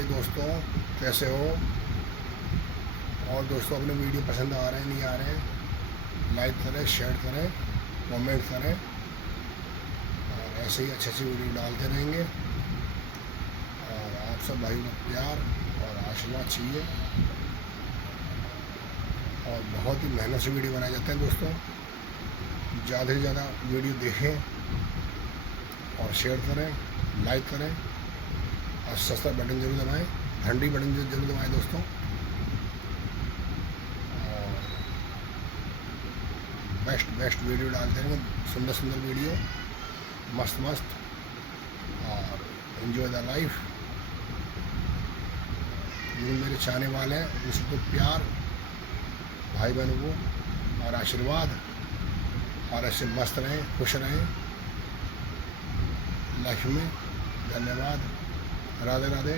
राधे दोस्तों, कैसे हो? और दोस्तों, अपने वीडियो पसंद आ रहे हैं नहीं आ रहे हैं, लाइक करें, शेयर करें, कमेंट करें और ऐसे ही अच्छी अच्छी वीडियो डालते रहेंगे। और आप सब भाई को प्यार और आशीर्वाद चाहिए और बहुत ही मेहनत से वीडियो बनाए जाते हैं दोस्तों। ज़्यादा से ज़्यादा वीडियो देखें और शेयर करें, लाइक करें और सब्सक्राइब बटन जरूर दबाएं, घंटी बटन जरूर दबाएं दोस्तों। और बेस्ट वीडियो डालते रहेंगे, सुंदर सुंदर वीडियो, मस्त मस्त। और एंजॉय द लाइफ। जो मेरे चाहने वाले हैं उन सबको प्यार, भाई बहनों को और आशीर्वाद, और ऐसे मस्त रहें, खुश रहें लाइफ में। धन्यवाद। राधे राधे।